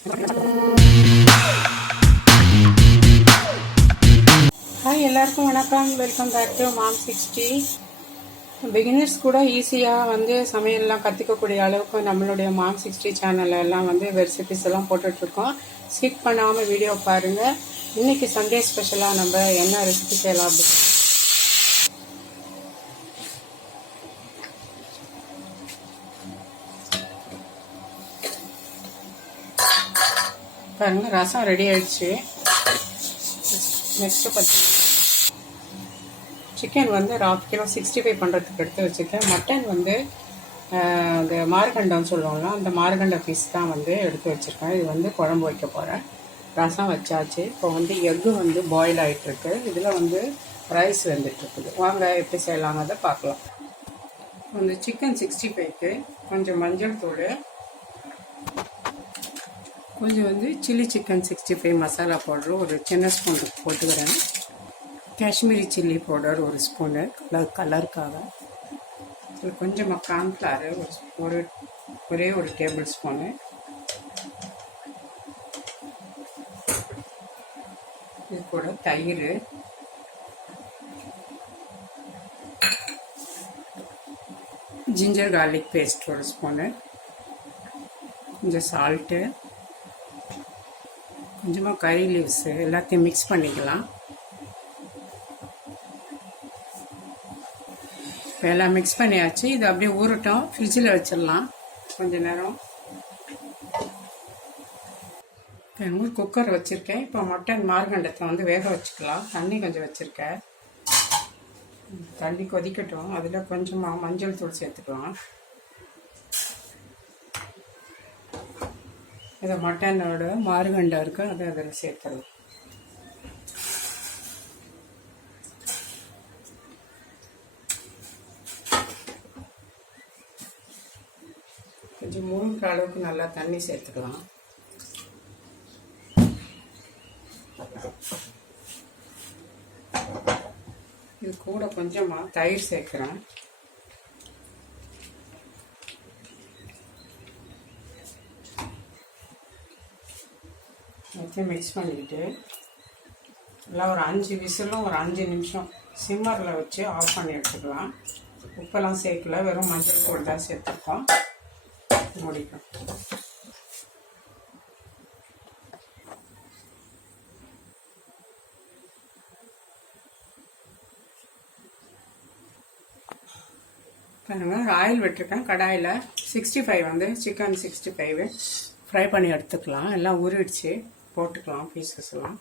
Hi, எல்லாருக்கும் வணக்கம். Welcome back to mom 60. Beginners கூட ஈஸியாக சமையல்லாம் கற்றுக்கக்கூடிய அளவுக்கு நம்மளுடைய மாம் 60 சேனலில் எல்லாம் ரெசிபிஸ் எல்லாம் போட்டுட்ருக்கோம். ஸ்கிப் பண்ணாமல் வீடியோ பாருங்கள். இன்றைக்கி சண்டே ஸ்பெஷலாக நம்ம என்ன ரெசிபி செய்யலாம் அப்படி பாருங்கள். ரசம் ரெடி ஆயிடுச்சு. நெக்ஸ்ட்டு சிக்கன் ஒரு 1/2 கிலோ 65 பண்ணுறதுக்கு எடுத்து வச்சுருக்கேன். மட்டன் இந்த மார்கண்டம்னு சொல்லுவாங்க, அந்த மார்கண்ட பீஸ் தான் எடுத்து வச்சுருக்கேன். இது குழம்பு வைக்க போகிறேன். ரசம் வச்சாச்சு. இப்போ எக்கு பாயில் ஆகிட்டுருக்கு. இதில் ரைஸ் வெந்துட்டுருக்குது. வாங்க எப்படி செய்யலாங்கிறத பார்க்கலாம். சிக்கன் 65க்கு கொஞ்சம் மஞ்சள் தூள், கொஞ்சம் சில்லி சிக்கன் 65 மசாலா பவுடர் ஒரு சின்ன ஸ்பூன் போட்டுக்கிறேன். காஷ்மீரி சில்லி பவுடர் ஒரு ஸ்பூனு கலருக்காக. கொஞ்சமாக கார்ன்ஃப்ளவர் ஒரே ஒரு டேபிள் ஸ்பூனு. இது கூட தயிர், ஜிஞ்சர் கார்லிக் பேஸ்ட் ஒரு ஸ்பூனு, கொஞ்சம் சால்ட்டு, கொஞ்சமாக கறி லீவ்ஸு எல்லாத்தையும் மிக்ஸ் பண்ணிக்கலாம். இப்போ எல்லாம் மிக்ஸ் பண்ணியாச்சு. இது அப்படியே ஊறட்டும். ஃப்ரிட்ஜில் வச்சிடலாம் கொஞ்சம் நேரம். ஒரு குக்கர் வச்சுருக்கேன். இப்போ மட்டன் மார்கண்டத்தை வேக வச்சுக்கலாம். தண்ணி கொஞ்சம் வச்சுருக்கேன். தண்ணி கொதிக்கட்டும். அதில் கொஞ்சமாக மஞ்சள் தூள் சேர்த்துக்கலாம். இதை மட்டனோட மார்கண்டம் இருக்குது, அதை அதில் சேர்த்துடலாம். கொஞ்சம் முழுகிற அளவுக்கு நல்லா தண்ணி சேர்த்துக்கலாம். இது கூட கொஞ்சமாக தயிர் சேர்க்குறேன். வச்சு மிக்ஸ் பண்ணிக்கிட்டு எல்லாம் ஒரு 5 விசிலும் ஒரு 5 நிமிஷம் சிம்மரில் வச்சு ஆஃப் பண்ணி எடுத்துக்கலாம். உப்பெல்லாம் சேர்க்கல, வெறும் மஞ்சள் தூள் தான் சேர்த்துருக்கோம். முடிக்கும். பாருங்கள், ஆயில் விட்டுருக்கேன் கடாயில். 65 சிக்கன் 65 ஃப்ரை பண்ணி எடுத்துக்கலாம். எல்லாம் உருவிடுச்சு, போட்டுக்கலாம் பீசஸ் எல்லாம்.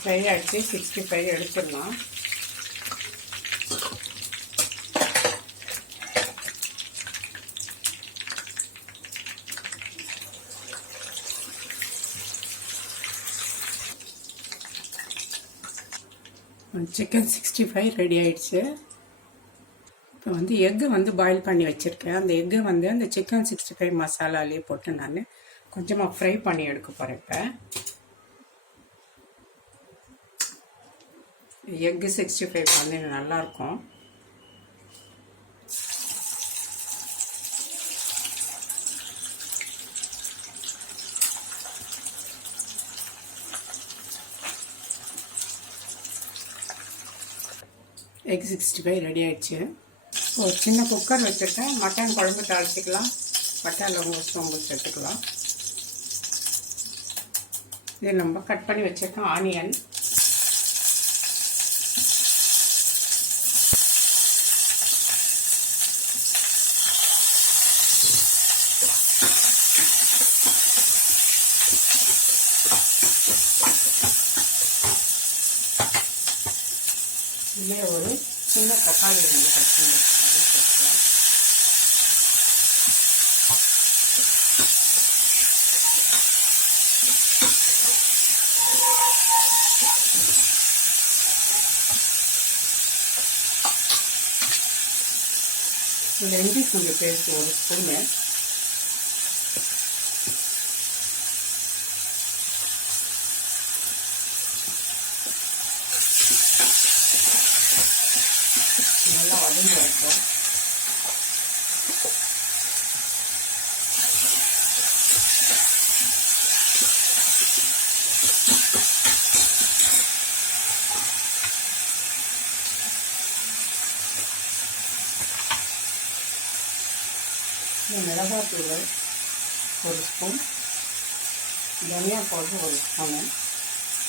ஃப்ரை ஆகிடுச்சு. 65 எடுத்துடலாம். சிக்கன் 65 ரெடி ஆயிடுச்சு. இப்போ எக்கு பாயில் பண்ணி வச்சுருக்கேன். அந்த எக்கு அந்த சிக்கன் 65 மசாலாலேயே போட்டு நான் கொஞ்சமாக ஃப்ரை பண்ணி எடுக்க போகிறேன். இப்போ எக்கு 65 நல்லாயிருக்கும். எக் 65 ரெடி ஆயிடுச்சு. ஒரு சின்ன குக்கர் வச்சுருக்கேன். மட்டன் குழம்பு தாளிச்சிக்கலாம். பட்டை லவங்கம் சோம்பு சேர்த்துக்கலாம். இது நம்ம கட் பண்ணி வச்சுருக்கோம் ஆனியன், இதிலே ஒரு சின்ன தக்காளி கட் பண்ணி வச்சுக்கலாம். இந்த இஞ்சி பூண்டு பேஸ்ட் ஒரு ஸ்பூனு, நல்லா வதங்கி வரட்டும். மிளகாத்தூள் ஒரு ஸ்பூன், தனியா பவுடர் ஒரு ஸ்பூனு,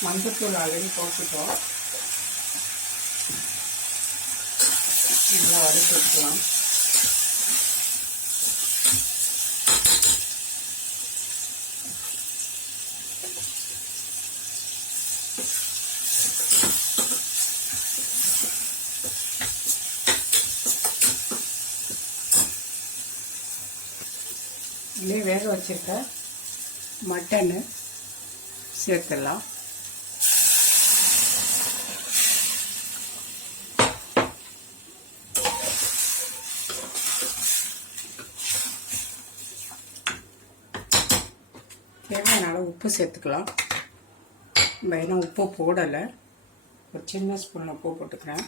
மஞ்சத்தூள் ஆல்ரெடி போட்டுட்டோம். நல்லா வதக்கி வச்சுக்கலாம். இதே வேக வச்சிருக்க மட்டனு சேர்த்துடலாம். தேவையான அளவு உப்பு சேர்த்துக்கலாம். நம்ம இன்னும் உப்பு போடலை, ஒரு சின்ன ஸ்பூன் உப்பு போட்டுக்கிறேன்.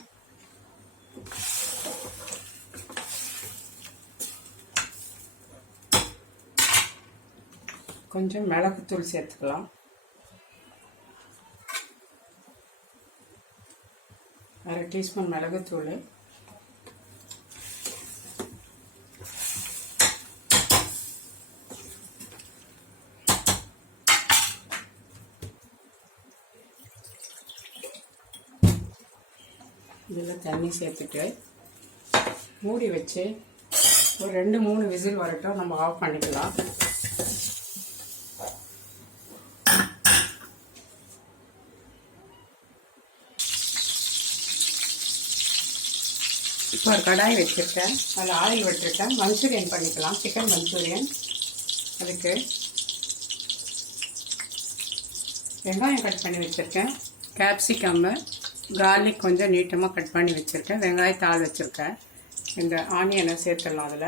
கொஞ்சம் மிளகுத்தூள் சேர்த்துக்கலாம். அரை டீஸ்பூன் மிளகுத்தூள், இதில் தண்ணி சேர்த்துட்டு மூடி வச்சு ஒரு 2-3 விசில் வரட்டும், நம்ம ஆஃப் பண்ணிக்கலாம். இப்போ ஒரு கடாய் வச்சுருக்கேன், அதில் ஆயில் விட்டுருக்கேன். மஞ்சூரியன் பண்ணிக்கலாம், சிக்கன் மஞ்சூரியன். அதுக்கு வெங்காயம் கட் பண்ணி வச்சுருக்கேன், கேப்சிகம்மு, கார்லிக் கொஞ்சம் நீட்டமாக கட் பண்ணி வச்சுருக்கேன், வெங்காயத்தாள் வச்சுருக்கேன். இந்த ஆனியனை சேர்த்துடலாம். அதில்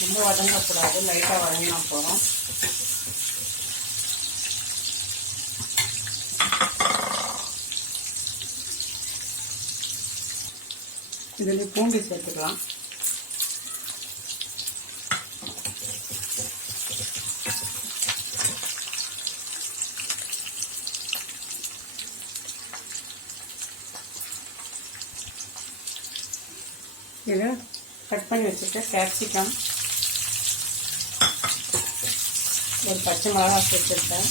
ரொம்ப வதங்கக்கூடாது, லைட்டாக வதங்கினா போகிறோம். இதில் பூண்டு சேர்த்துக்கலாம். இதை கட் பண்ணி வச்சுட்டு கேப்சிகம், ஒரு பச்சை மிளகா சேர்த்துருக்கேன்.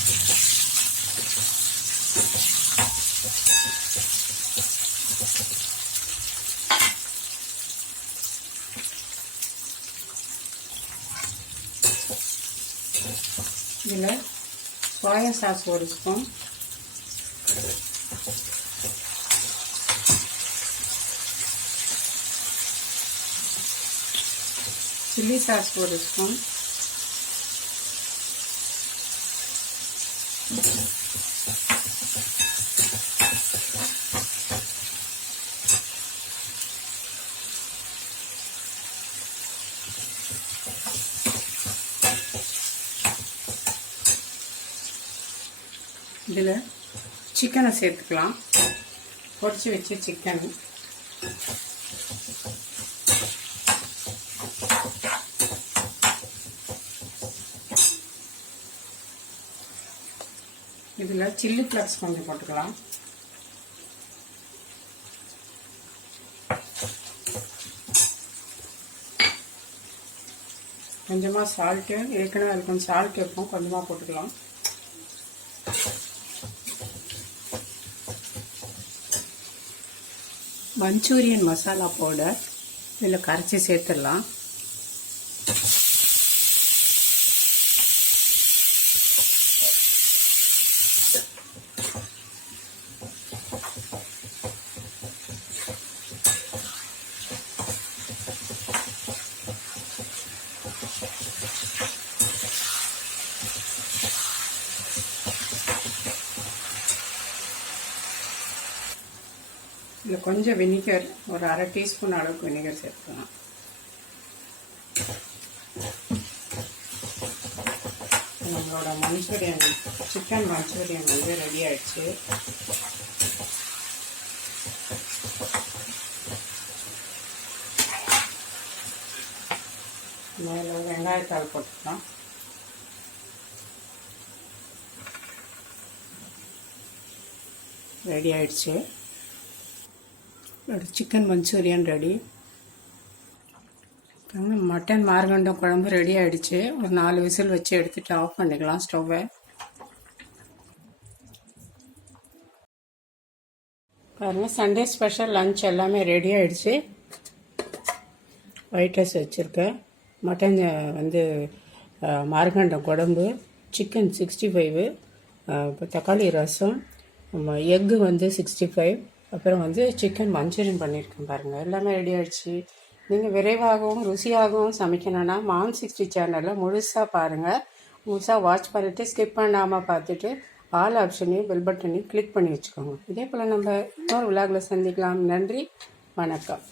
இதில் சோயா சாஸ் ஒரு ஸ்பூன், சில்லி சாஸ் ஒரு ஸ்பூன், இதில் சிக்கனை சேர்த்துக்கலாம். பொரிச்சு வச்சு சிக்கன், இதில் சில்லி ஃப்ளக்ஸ் கொஞ்சம் போட்டுக்கலாம். கொஞ்சமாக சால்ட்டு, ஏற்கனவே அது கொஞ்சம் சால்ட் இருக்கும், கொஞ்சமாக போட்டுக்கலாம். மஞ்சூரியன் மசாலா பவுடர் இதில் கரைச்சி சேர்த்துடலாம். இதில் கொஞ்சம் வினிகர், ஒரு அரை டீஸ்பூன் அளவுக்கு வினிகர் சேர்த்துக்கலாம். நம்மளோட மஞ்சூரியன், சிக்கன் மஞ்சூரியன் வந்து ரெடி ஆயிடுச்சு. மேலே வெங்காயத்தாள் போட்டுக்கலாம். ரெடி ஆயிடுச்சு. Chicken Manchurian ready. மட்டன் மார்கண்டம் குழம்பு ரெடி ஆயிடுச்சு. ஒரு 4 விசில் வச்சு எடுத்துட்டு ஆஃப் பண்ணிக்கலாம் ஸ்டவ்வை. பாருங்கள், சண்டே ஸ்பெஷல் லஞ்ச் எல்லாமே ரெடி ஆயிடுச்சு. ஒயிட் ரைஸ் வச்சுருக்கேன், மட்டன் வந்து மார்கண்டம் குழம்பு, சிக்கன் 65, தக்காளி ரசம், எக்கு வந்து 65, அப்புறம் வந்து சிக்கன் மஞ்சூரியன் பண்ணியிருக்கேன். பாருங்கள், எல்லாமே ரெடி ஆகிடுச்சு. நீங்கள் விரைவாகவும் ருசியாகவும் சமைக்கணுன்னா மாம் 60 சேனலில் முழுசாக பாருங்கள். முழுசாக வாட்ச் பண்ணிவிட்டு ஸ்கிப் பண்ணாமல் பார்த்துட்டு ஆல் ஆப்ஷனையும் பெல் பட்டனையும் கிளிக் பண்ணி வச்சுக்கோங்க. இதே போல் நம்ம இன்னொரு விலாகில் சந்திக்கலாம். நன்றி, வணக்கம்.